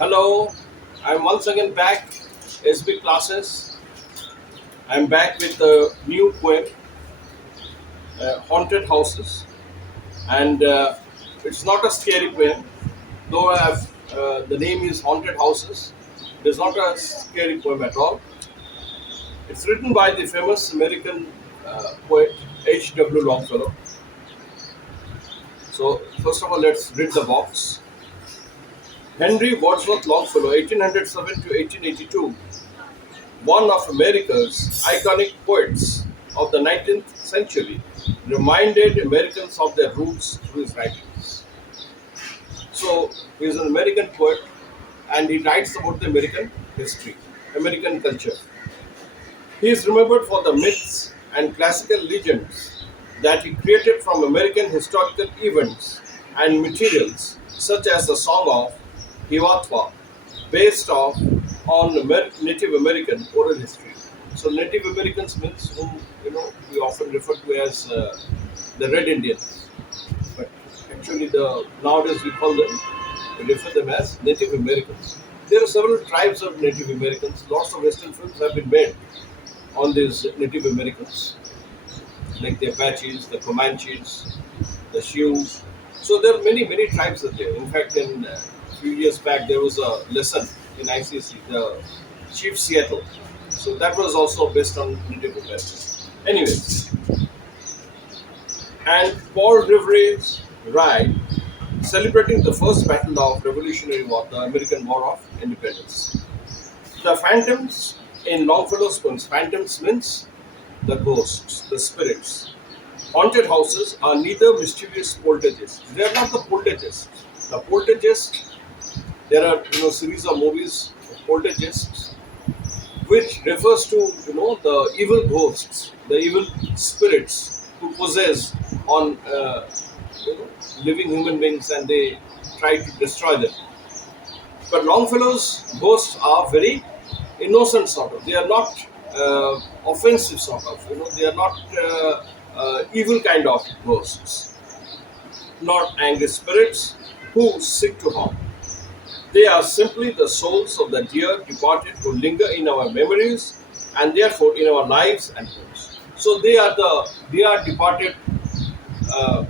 Hello, I'm once again back, S.B.Classes. I'm back with a new poem, Haunted Houses. And it's not a scary poem, though the name is Haunted Houses. It is not a scary poem at all. It's written by the famous American poet H.W. Longfellow. So, first of all, let's read the box. Henry Wadsworth Longfellow, 1807 to 1882, one of America's iconic poets of the 19th century, reminded Americans of their roots through his writings. So, he is an American poet and he writes about the American history, American culture. He is remembered for the myths and classical legends that he created from American historical events and materials, such as the Song of Hiawatha, based on Native American oral history. So Native Americans means whom we often refer to as the Red Indians, but actually the nowadays we refer them as Native Americans. There are several tribes of Native Americans. Lots of Western films have been made on these Native Americans, like the Apaches, the Comanches, the Sioux. So there are many tribes are there. In fact, in a few years back, there was a lesson in ICSE, the Chief Seattle. So that was also based on Native Americans. Anyways, and Paul Revere's ride celebrating the first battle of Revolutionary War, the American War of Independence. The phantoms in Longfellow's poems, phantoms means the ghosts, the spirits. Haunted houses are neither mischievous poltergeists. They are not the poltergeists. The poltergeists, there are series of movies of poltergeists, which refers to the evil ghosts, the evil spirits who possess on you know, living human beings and they try to destroy them. But Longfellow's ghosts are very innocent sort of. They are not offensive sort of. They are not evil kind of ghosts, not angry spirits who seek to harm. They are simply the souls of the dear departed who linger in our memories and therefore in our lives and homes. So they are departed uh,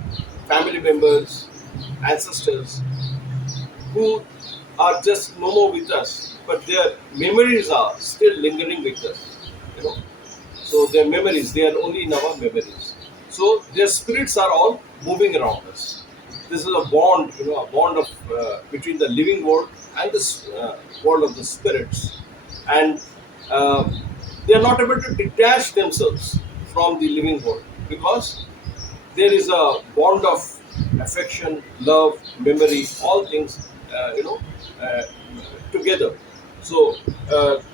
family members, ancestors who are just no more with us, but their memories are still lingering with us. You know, so their memories, they are only in our memories. So their spirits are all moving around us. This is a bond, a bond of between the living world and this world of the spirits, and uh, they are not able to detach themselves from the living world because there is a bond of affection, love, memory, all things, uh, together. So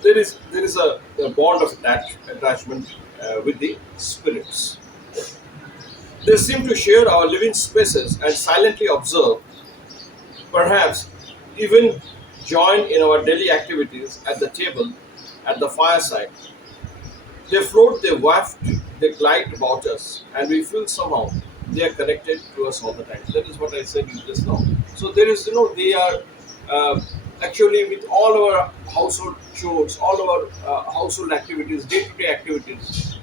there is a bond of attachment with the spirits. They seem to share our living spaces and silently observe, perhaps even join in our daily activities at the table, at the fireside. They float, they waft, they glide about us, and we feel somehow they are connected to us all the time. That is what I said you just now. So there is, they are uh, actually with all our household chores, all our household activities, day-to-day activities.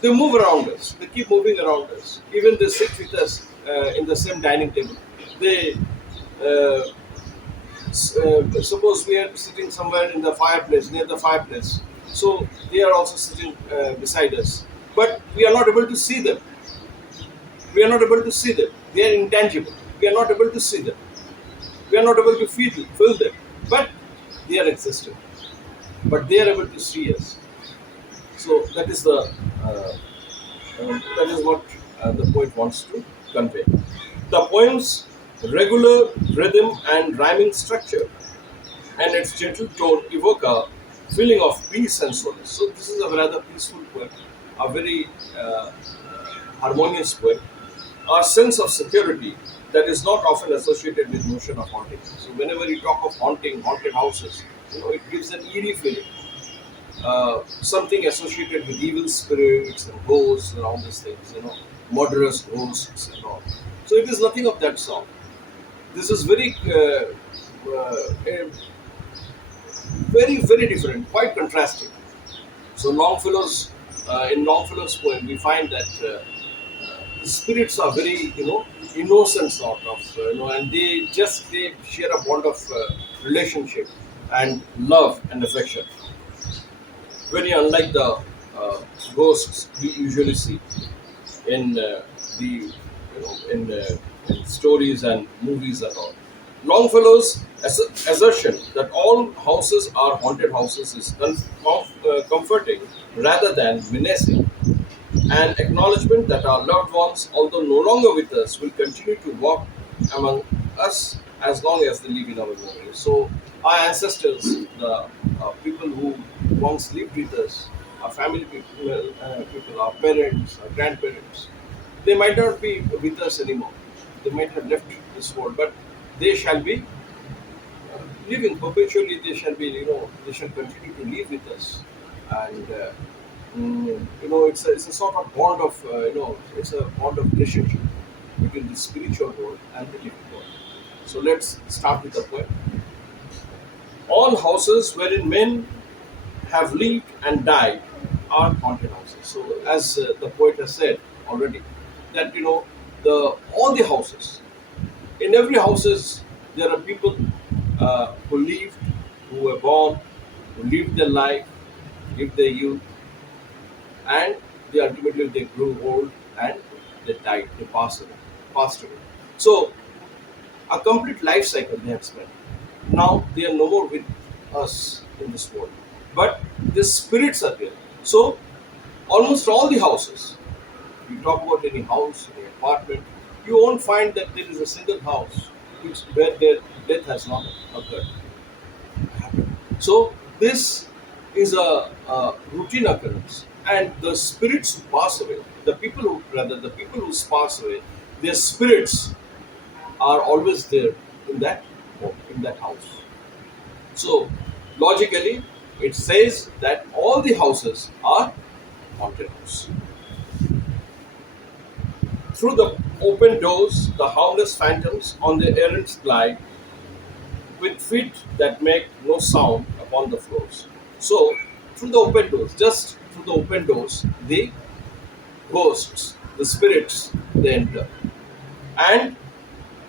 They move around us. They keep moving around us. Even they sit with us in the same dining table. They uh, suppose we are sitting somewhere in the fireplace, near the fireplace. So they are also sitting beside us. But we are not able to see them. We are not able to see them. They are intangible. We are not able to see them. We are not able to feel them. But they are existing. But they are able to see us. So that is what the poet wants to convey. The poem's regular rhythm and rhyming structure and its gentle tone evoke a feeling of peace and solace. So this is a rather peaceful poem, a very harmonious poem, a sense of security that is not often associated with notion of haunting. So whenever you talk of haunting, haunted houses, it gives an eerie feeling, something associated with evil spirits and ghosts and all these things, murderous ghosts and all. So it is nothing of that sort. This is very very different, quite contrasting. So Longfellow's in Longfellow's poem, we find that the spirits are very, innocent sort of, and they share a bond of relationship and love and affection, very unlike the ghosts we usually see in in stories and movies and all. Longfellow's assertion that all houses are haunted houses is comforting rather than menacing, an acknowledgement that our loved ones, although no longer with us, will continue to walk among us as long as they live in our memory. So, our ancestors, the people who once lived with us, our family people, our parents, our grandparents, they might not be with us anymore. They might have left this world, but they shall be living perpetually. They shall be, they shall continue to live with us, and it's a sort of bond of, it's a bond of relationship between the spiritual world and the living world. So let's start with the poem. All houses wherein men have lived and died are haunted houses. So, as the poet has said already, that the all the houses, in every houses there are people who lived, who were born, who lived their life, lived their youth, and they ultimately they grew old and they died, they passed away. So a complete life cycle they have spent. Now they are no more with us in this world, but the spirits are there. So almost all the houses, you talk about any house, any apartment, you won't find that there is a single house which where their death has not occurred. So this is a routine occurrence, and the spirits who pass away, the people who pass away, their spirits are always there in that home, in that house. So logically, it says that all the houses are haunted houses. Through the open doors, the harmless phantoms on their errands glide, with feet that make no sound upon the floors. So, through the open doors, just through the open doors, the ghosts, the spirits, they enter. And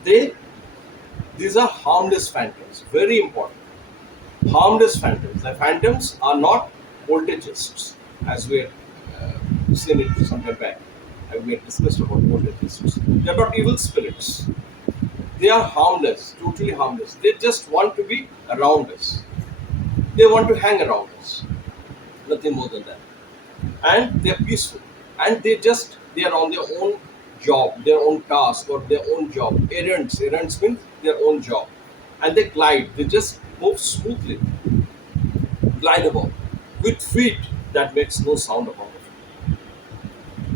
they these are harmless phantoms, very important. Harmless phantoms. The phantoms are not voltagists, as we had seen it some time back. We had discussed about voltagists. They are not evil spirits. They are harmless, totally harmless. They just want to be around us. They want to hang around us. Nothing more than that. And they are peaceful. And they are on their own job, their own task or their own job. Errands means their own job. And they glide, they just move smoothly, glide above, with feet that makes no sound upon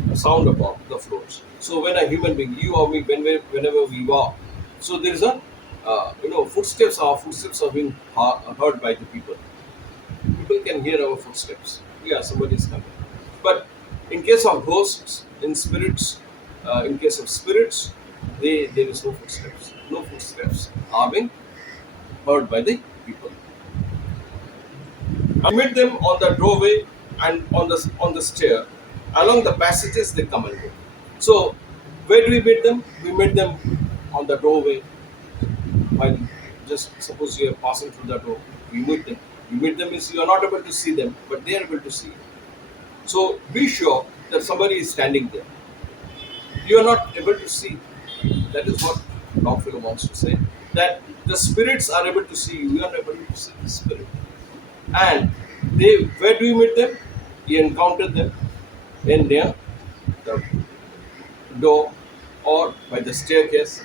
a sound upon the floors. So when a human being, you or me, whenever we walk, so there is a footsteps. Our footsteps are being heard by the people. People can hear our footsteps. Yeah, somebody is coming. But in case of ghosts, in case of spirits, there is no footsteps. No footsteps are being heard by the people. I meet them on the doorway and on the stair. Along the passages they come and go. So where do we meet them? We meet them on the doorway. While just suppose you are passing through the door, we meet them. You meet them means you are not able to see them, but they are able to see you. So be sure that somebody is standing there. You are not able to see. That is what Longfellow wants to say. That the spirits are able to see you. You are not able to see the spirit. And where do you meet them? You encounter them in near the door or by the stairways,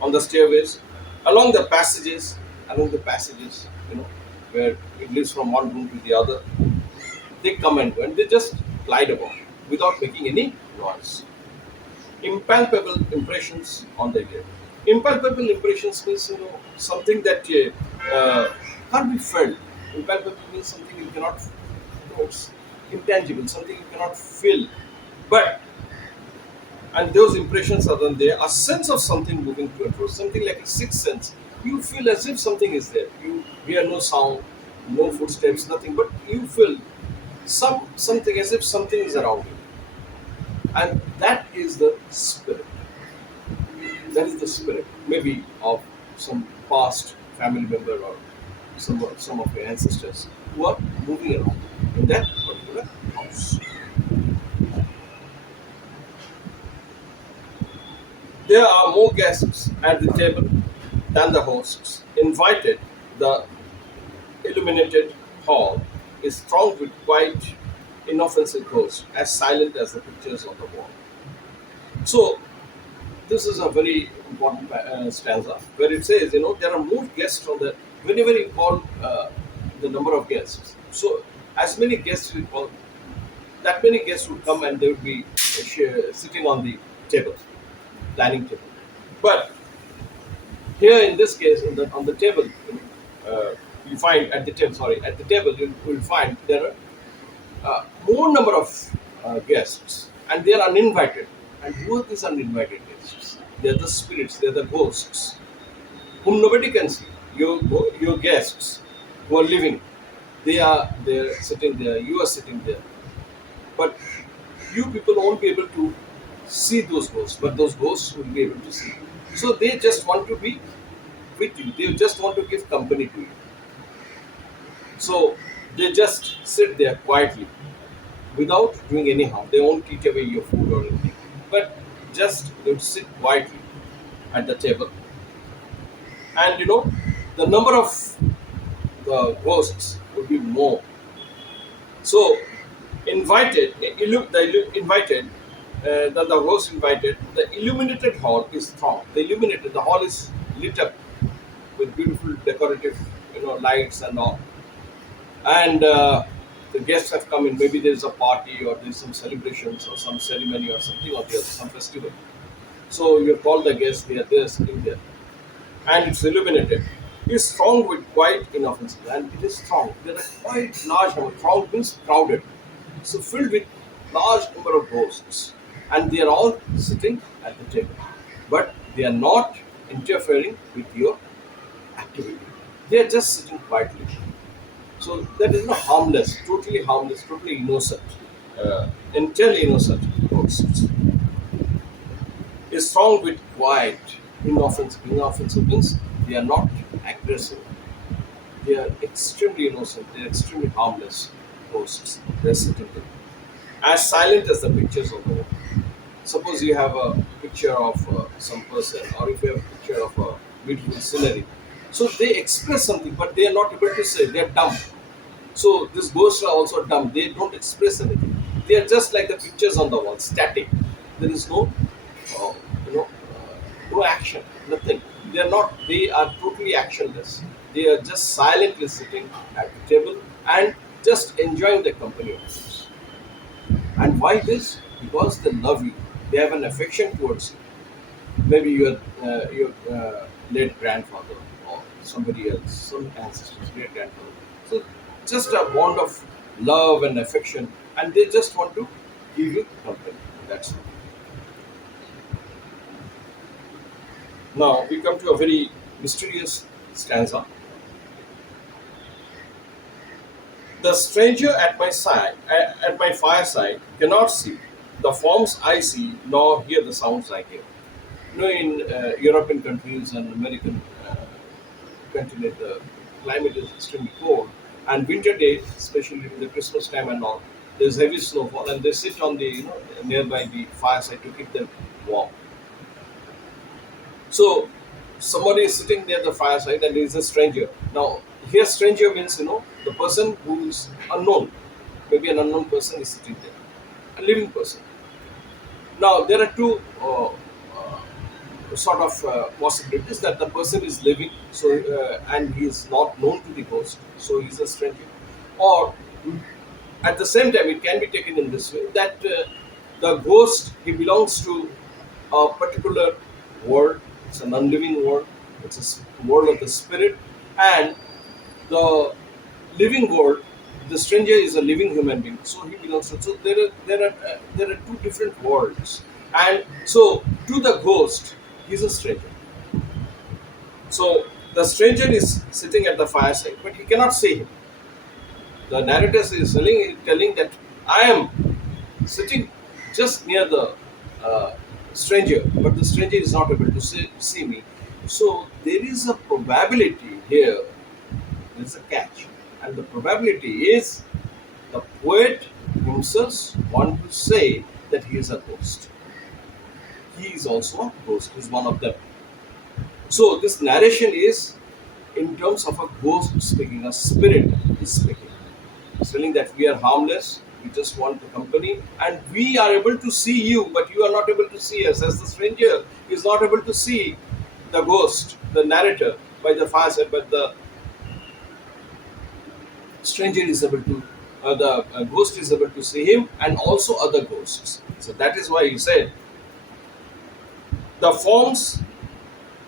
on the stairways, along the passages, where it leads from one room to the other. They come and go and they just glide about without making any noise. Impalpable impressions on the ear. Impalpable impressions means something that can't be felt. Impalpable means something you cannot, it's intangible, something you cannot feel. But and those impressions are then there. A sense of something moving to and fro, something like a sixth sense. you feel as if something is there. You hear no sound, no footsteps, nothing, but you feel something as if something is around you, and that is the spirit. That is the spirit, maybe of some past family member or some of your ancestors who are moving around in that particular house. There are more guests at the table than the hosts invited. The illuminated hall is thronged with quiet, inoffensive ghosts, as silent as the pictures on the wall. So, this is a very important stanza where it says, there are more guests on the, whenever you call the number of guests. So, as many guests you call, that many guests would come and they would be sitting on the table, dining table. But here in this case, on the table, you find at the table, sorry, at the table you will find there are more number of guests, and they are uninvited. And who are these uninvited guests? They are the spirits, they are the ghosts, whom nobody can see. Your guests who are living, they're sitting there, you are sitting there. But you people won't be able to see those ghosts, but those ghosts will be able to see. So they just want to be with you. They just want to give company to you. So they just sit there quietly without doing any harm. They won't eat away your food or anything, but just they would sit quietly at the table. And the number of the ghosts would be more. So invited, the host invited. The illuminated hall is thronged. The hall is lit up with beautiful decorative, lights and all. And the guests have come in. Maybe there's a party or there's some celebrations or some ceremony or something or the other, some festival. So you have called the guests. They are there sitting there, and it's illuminated. It's strong with quite inoffensive, and it is strong. There are quite large number. Strong means crowded, so filled with large number of ghosts, and they are all sitting at the table, but they are not interfering with your activity. They are just sitting quietly. So that is not harmless, totally innocent, entirely innocent ghosts. Is strong with quiet, inoffensive. Inoffensive means they are not aggressive. They are extremely innocent. They are extremely harmless ghosts. They are sitting there, as silent as the pictures on the wall. Suppose you have a picture of some person, or if you have a picture of a beautiful scenery, so they express something, but they are not able to say. They are dumb. So these ghosts are also dumb. They don't express anything. They are just like the pictures on the wall, static. There is no, uh, no action, nothing. They are not. They are totally actionless. They are just silently sitting at the table and just enjoying the company of others. And why this? Because they love you. They have an affection towards you. Maybe your late grandfather or somebody else, some ancestors, great grandfather. So just a bond of love and affection, and they just want to give you company. That's all. Now we come to a very mysterious stanza. The stranger at my side, at my fireside, cannot see the forms I see, nor hear the sounds I hear. In European countries and American continent, the climate is extremely cold, and winter day, especially in the Christmas time and all, there's heavy snowfall, and they sit on the nearby the fireside to keep them warm. So somebody is sitting near the fireside, and there is a stranger. Now here, stranger means the person who is unknown. Maybe an unknown person is sitting there, a living person. Now there are two sort of possibilities that the person is living, so and he is not known to the host, so he is a stranger, or at the same time it can be taken in this way that the ghost, he belongs to a particular world. It's an unliving world. It's a world of the spirit, and the living world, the stranger is a living human being, so he belongs to. So there are two different worlds, and so to the ghost, he's a stranger. So The stranger is sitting at the fireside, but he cannot see him. The narrator is telling that I am sitting just near the uh, stranger, but the stranger is not able to see me. So there is a probability here, there is a catch, and the probability is the poet himself want to say that he is a ghost. He is also a ghost, he is one of them. So this narration is in terms of a ghost speaking, a spirit is speaking. It's telling that we are harmless, we just want the company, and we are able to see you, but you are not able to see us. As the stranger is not able to see the ghost, the narrator, by the fireside, but the stranger is able to, the ghost is able to see him, and also other ghosts. So that is why he said, the forms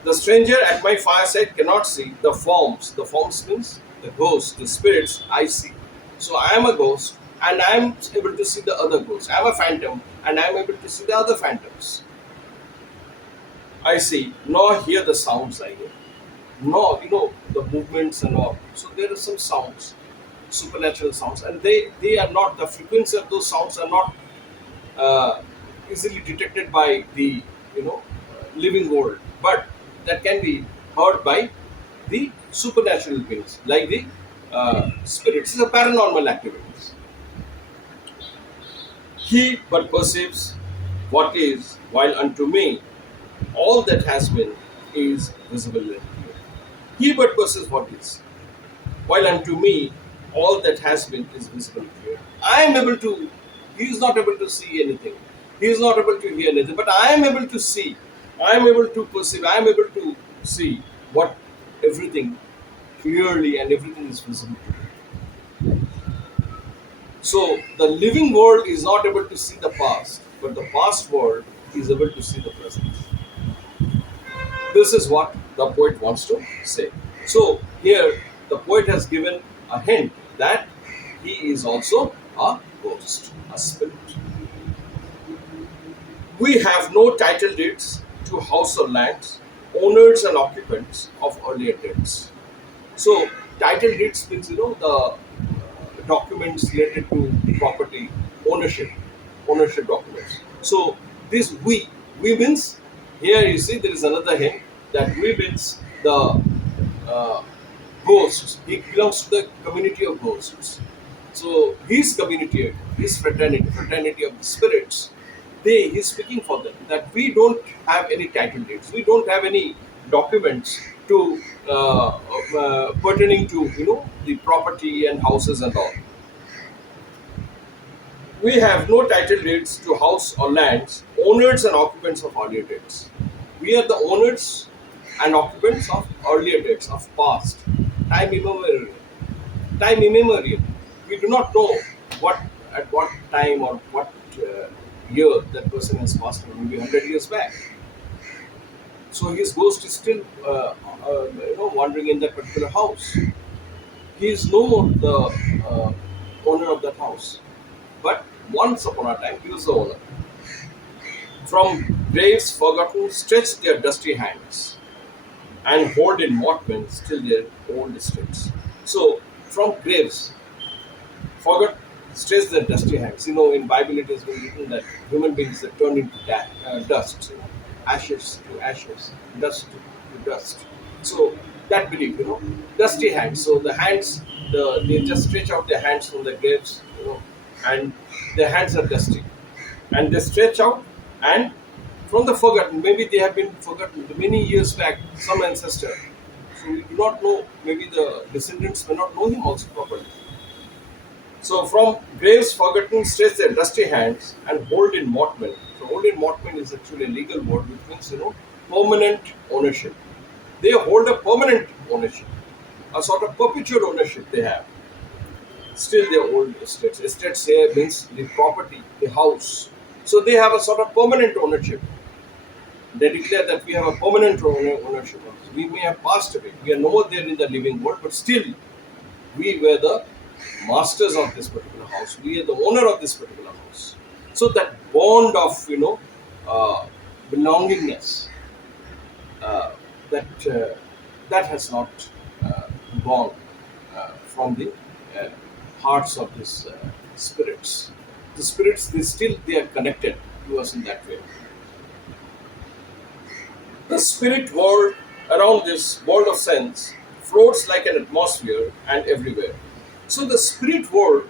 the stranger at my fireside cannot see the forms. The forms means the ghosts, the spirits I see. So I am a ghost and I am able to see the other ghosts. I am a phantom and I am able to see the other phantoms. I see, nor hear the sounds I hear. Nor, the movements and all. So there are some sounds, supernatural sounds, and they are not, the frequency of those sounds are not uh, easily detected by the living world, but that can be heard by the supernatural beings, like the spirits, the paranormal activities. He but perceives what is, while unto me all that has been is visible and clear. He but perceives what is, while unto me all that has been is visible and clear. I am able to, he is not able to see anything, he is not able to hear anything, but I am able to see, I am able to perceive, I am able to see what everything clearly, and everything is visible to me. So the living world is not able to see the past, but the past world is able to see the present. This is what the poet wants to say. So here the poet has given a hint that he is also a ghost, a spirit. We have no title deeds to house or lands, owners and occupants of earlier dates. So title deeds means the documents related to property ownership, ownership documents. So this we means, here you see there is another hint that we means the uh, ghosts. He belongs to the community of ghosts. So his community, his fraternity of the spirits, he's speaking for them that we don't have any title deeds, we don't have any documents to pertaining to the property and houses and all. We have no title deeds to house or lands, owners and occupants of earlier dates. We are the owners and occupants of earlier dates, of past, time immemorial. Time immemorial. We do not know what at what time or what year that person has passed away, maybe 100 years back. So his ghost is still wandering in that particular house. He is no more the owner of that house, but once upon a time he was the owner. From graves forgotten, stretch their dusty hands, and hold in mortmen still their old estates. So from graves forgot, stretch their dusty hands. In Bible it has been written that human beings that turn into dust, ashes to ashes, dust to dust. So that belief, dusty hands. So the hands, they just stretch out their hands from the graves, and their hands are dusty, and they stretch out, and from the forgotten, maybe they have been forgotten many years back, some ancestor. So we do not know. Maybe the descendants may not know him also properly. So from graves forgotten stretch their dusty hands and hold in mortmain. So hold in mortmain is actually a legal word which means permanent ownership. They hold a permanent ownership, a sort of perpetual ownership they have. Still their old estates. Estates here means the property, the house. So they have a sort of permanent ownership. They declare that we have a permanent ownership of this. We may have passed away. We are no more there in the living world, but still we were the masters of this particular house. We are the owner of this particular house. So that bond of uh, belongingness, uh, that that has not gone from the uh, hearts of these spirits. The spirits, they are connected to us in that way. The spirit world around this world of sense floats like an atmosphere and everywhere. So the spirit world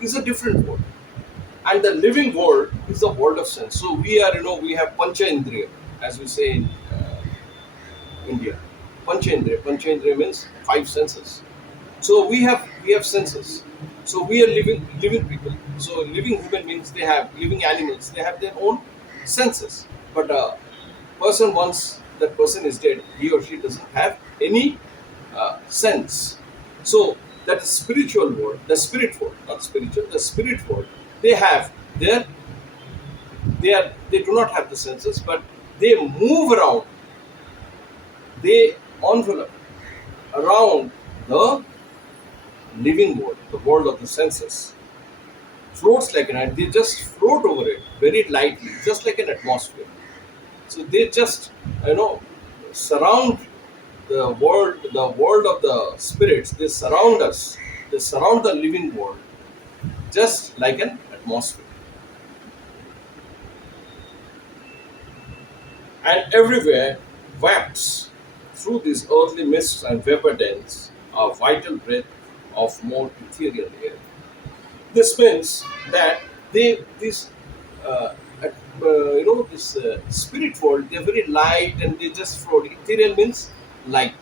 is a different world, and the living world is the world of sense. So we have pancha indriya, as we say in India. Pancha indriya means five senses. So we have senses. So we are living people. So living human beings, they have living animals. They have their own senses. But person, once that person is dead, he or she doesn't have any sense. So that is spiritual world, the spirit world, not spiritual, the spirit world. They have their they do not have the senses, but they move around. They envelop around the living world, the world of the senses, floats like an ant. They just float over it very lightly, just like an atmosphere. So they just, you know, surround the world of the spirits. They surround us. They surround the living world, just like an atmosphere. And everywhere, wafts through these earthly mists and vapor dens, a vital breath of more ethereal air. This means that this uh, this spirit world, they're very light and they just float. Ethereal means light,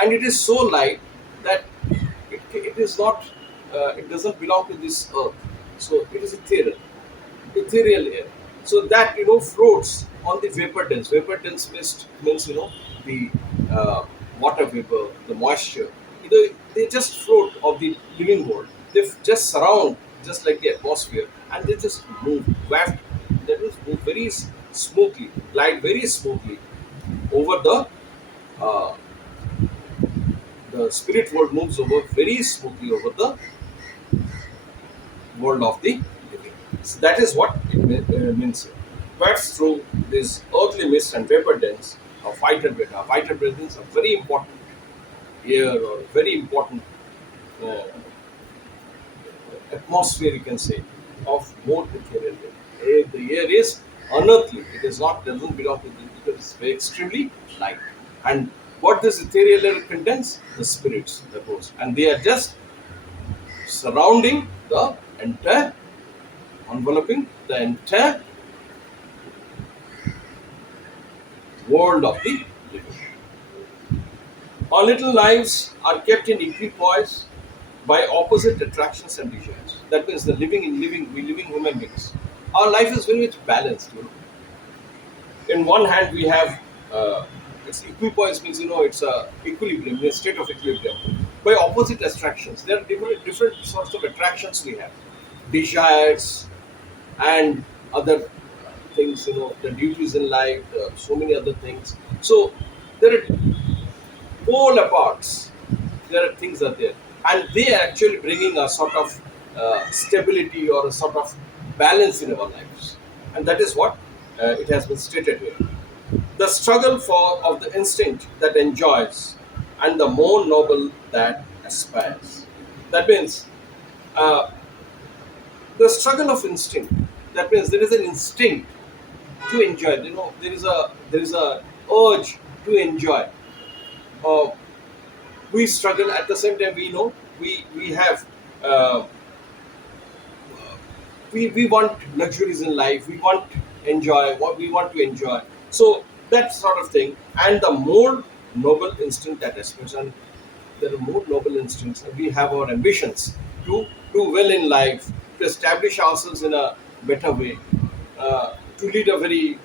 and it is so light that it is not it doesn't belong to this earth. So it is ethereal air. So that floats on the vapor dense. Vapor dense mist means the water vapor, the moisture. They just float of the living world. Just surround, just like the atmosphere, and they just move, waft. That means move very smoothly, glide very smoothly over uh, the spirit world moves over very smoothly over the world of the living. So that is what it means. Wafts through this earthly mist and vapor dens of vital breath. Vital breath is a very important air or very important uh, atmosphere, you can say, of more ethereal air. The air is unearthly. It is not doesn't belong to this because it's very extremely light. And what this ethereal air contains? The spirits, the ghosts, and they are just surrounding the entire, enveloping the entire world of the living. Our little lives are kept in equipoise by opposite attractions and desires. That means we living human beings. Our life is very much balanced. In one hand, we have it's equipoise means it's a equilibrium, a state of equilibrium. By opposite attractions, there are different sorts of attractions we have, desires and other things. The duties in life, so many other things. So there are polar parts. There are things are there, and they are actually bringing a sort of stability or a sort of balance in our lives, and that is what it has been stated here. The struggle for of the instinct that enjoys, and the more noble that aspires. That means uh, the struggle of instinct. That means there is an instinct to enjoy. There is a urge to enjoy. Uh, we struggle at the same time. We have uh, we want luxuries in life. We want enjoy what we want to enjoy. So that sort of thing, and the more noble instinct that aspires, and there are more noble instincts. We have our ambitions to do well in life, to establish ourselves in a better way, to lead a very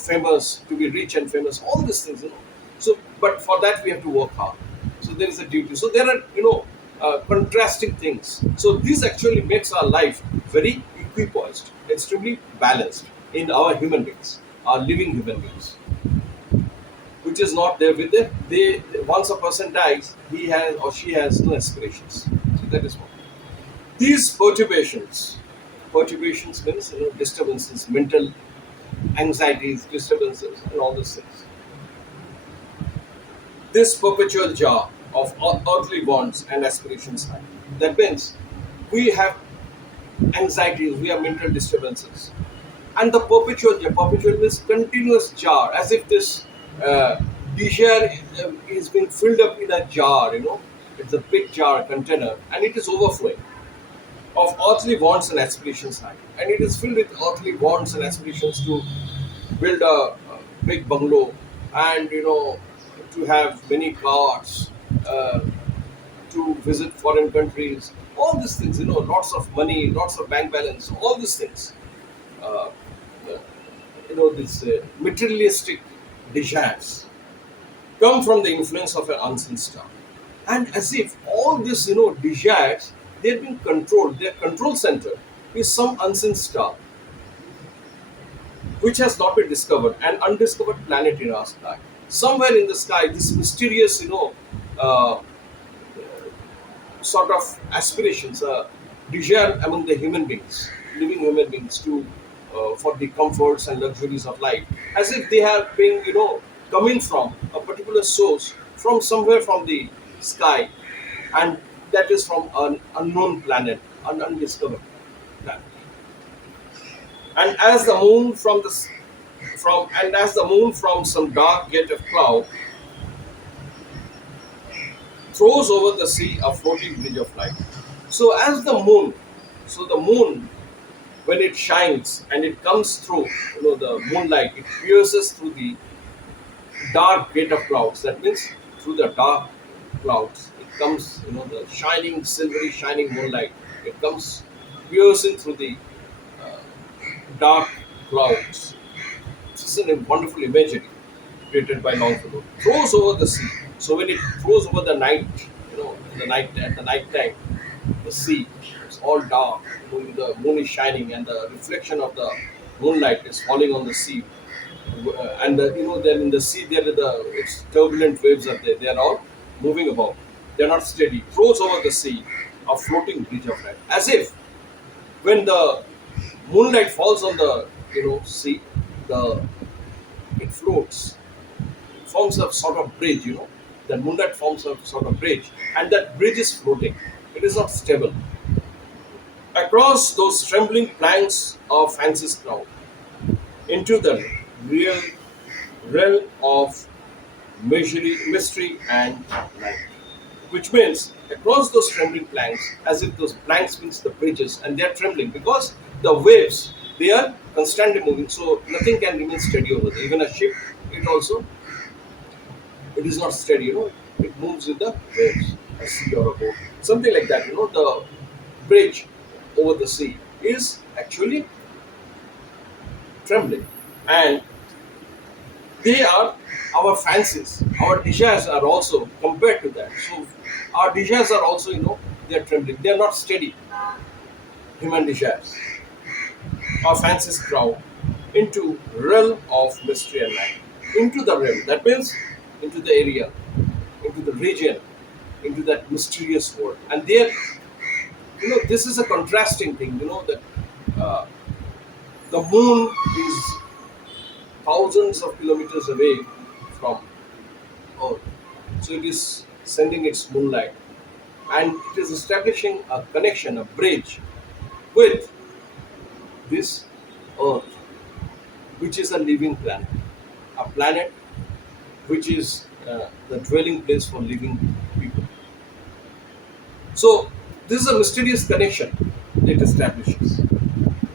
famous, to be rich and famous. All these things. So, but for that we have to work hard. So there is a duty. So there are contrasting things. So this actually makes our life very equipoised, extremely balanced in our human beings, our living human beings, which is not there with it. They once a person dies, he has or she has no aspirations. So that is what. These perturbations means disturbances, mental anxieties, disturbances, and all those things. this perpetual jar of earthly wants and aspirations high. That means we have anxieties, we have mental disturbances, and the perpetual means continuous jar, as if this uh, desire is being filled up in a jar. It's a big jar container, and it is overflowing of earthly wants and aspirations high, and it is filled with earthly wants and aspirations to build a big bungalow, and to have many cars, uh, to visit foreign countries, all these things, lots of money, lots of bank balance, all these things, uh, this materialistic desires come from the influence of an unseen star. And as if all this, desires, they're being controlled, their control center is some unseen star, which has not been discovered, an undiscovered planet in our sky. Somewhere in the sky, this mysterious, uh, sort of aspirations, desire among the human beings, living human beings, to for the comforts and luxuries of life, as if they have been, coming from a particular source, from somewhere from the sky, and that is from an unknown planet, an undiscovered planet. And as the moon from the s- from and as the moon from some dark gate of cloud throws over the sea a floating bridge of light. So as the moon, when it shines and it comes through, the moonlight, it pierces through the dark gate of clouds. That means through the dark clouds, it comes, the shining, silvery, shining moonlight. It comes piercing through the uh, dark clouds. This is a wonderful imagery created by Longfellow. Throws over the sea. So when it throws over the night, in the night, at the night time, the sea, it's all dark. The moon is shining, and the reflection of the moonlight is falling on the sea. And then in the sea, there are it's turbulent waves are there. They are all moving about. They are not steady. Throws over the sea a floating bridge of light, as if when the moonlight falls on the sea, the it floats, forms a sort of bridge. The moonlight forms a sort of bridge, and that bridge is floating. It is not stable. Across those trembling planks of fancy's crowd, into the real realm of mystery and light. Which means across those trembling planks, as if those planks means the bridges, and they are trembling because the waves, they are constantly moving, so nothing can remain steady over there. Even a ship, it also, it is not steady. It moves with the waves, a sea or a boat, something like that. The bridge over the sea is actually trembling, and they are our fancies, our desires are also compared to that. So our desires are also, they are trembling, they are not steady. Human desires, our fancies crowd into realm of mystery and light, into the realm, that means into the area, into the region, into that mysterious world. And there, this is a contrasting thing, that uh, the moon is thousands of kilometers away from Earth. So it is sending its moonlight, and it is establishing a connection, a bridge with this Earth, which is a living planet, a planet which is the dwelling place for living people. So this is a mysterious connection it establishes.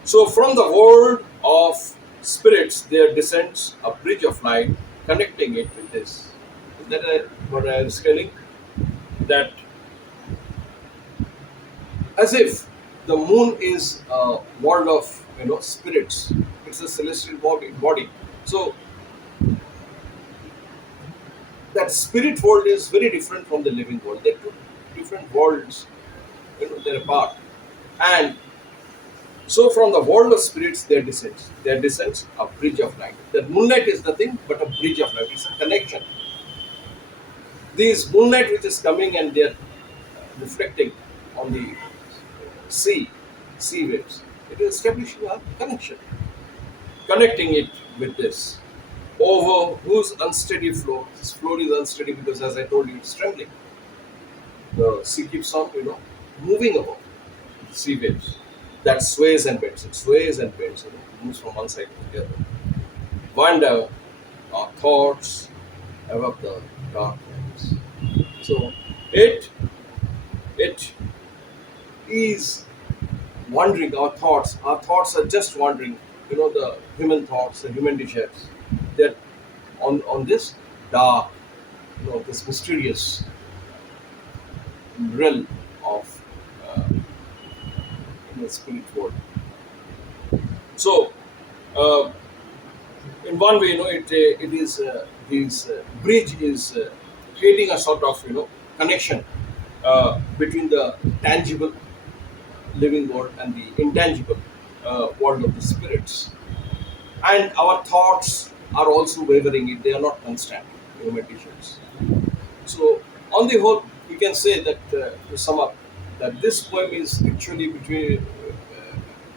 So from the world of spirits, there descends a bridge of light connecting it with this. Is that what I was telling? That as if the moon is a world of spirits. It's a celestial body. So that spirit world is very different from the living world. They're two different worlds. They're apart. And so from the world of spirits, there descends a bridge of light. The moonlight is nothing but a bridge of light. It's a connection. This moonlight which is coming, and they're reflecting on the sea, sea waves. It is establishing a connection, connecting it with this. over whose unsteady floor. This floor is unsteady because, as I told you, it's trembling. The sea keeps on, moving about. The sea waves that sways and bends. It sways and bends. Moves from one side to the other. Wonder our thoughts above the dark nights. So it is wandering. Our thoughts are just wandering. The human thoughts, the human desires. They're on this dark, this mysterious realm of spirit world. So, uh, in one way, it is this bridge is creating a sort of connection between the tangible living world and the intangible world of the spirits. And our thoughts are also wavering; they are not constant. Meditations. So, on the whole, we can say that to sum up, that this poem is actually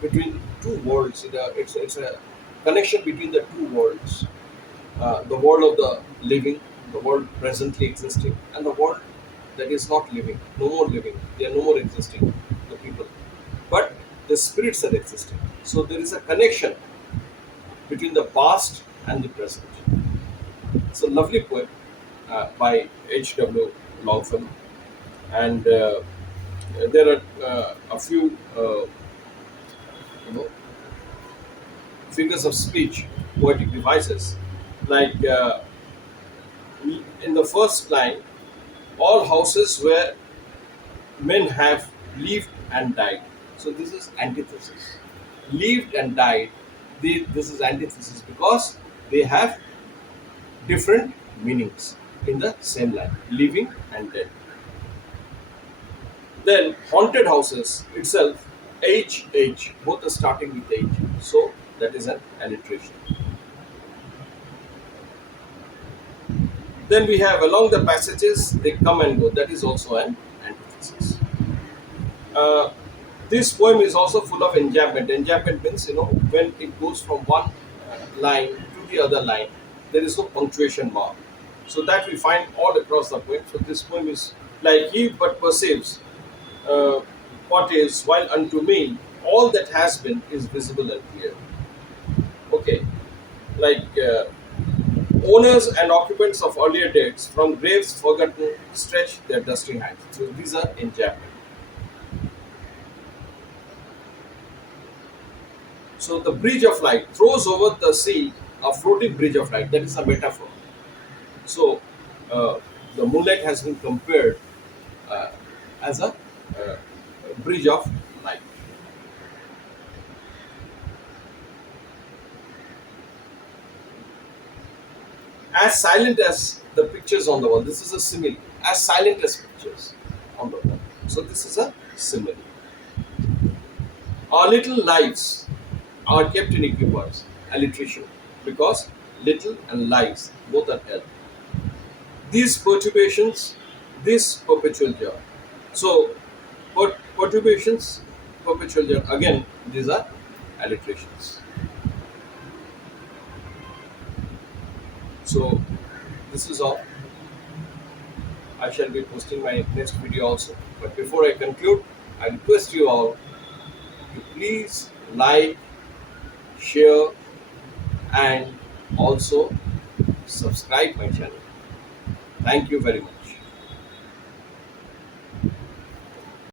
between two worlds. It's a connection between the two worlds: the world of the living, the world presently existing, and the world that is not living, no more living. They are no more existing. The people, but the spirits are existing. So there is a connection between the past and the present. It's a lovely poem by H.W. Longfellow, and there are a few you know figures of speech, poetic devices, like in the first line, all houses where men have lived and died. So this is antithesis. Lived and died. This is antithesis because they have different meanings in the same line, living and dead. Then haunted houses itself, H, both are starting with H. So that is an alliteration. Then we have along the passages, they come and go. That is also an antithesis. Uh, this poem is also full of enjambment. Enjambment means, when it goes from one line to the other line, there is no punctuation mark. So that we find all across the poem. So this poem is like he but perceives uh, what is, while unto me all that has been is visible and clear. Okay, like owners and occupants of earlier dates from graves forgotten stretch their dusty hands. So these are enjambment. So the bridge of light throws over the sea a floating bridge of light. That is a metaphor. So uh, the moonlight has been compared uh, as a bridge of light. As silent as the pictures on the wall. This is a simile. As silent as pictures on the wall. So this is a simile. Our little lives are kept in equipoise, alliteration, because little and lives both are held. These perturbations, this perpetual joy. So, perturbations, perpetual joy. Again, these are alliterations. So, this is all. I shall be posting my next video also. But before I conclude, I request you all to please like, share, and also subscribe my channel. Thank you very much.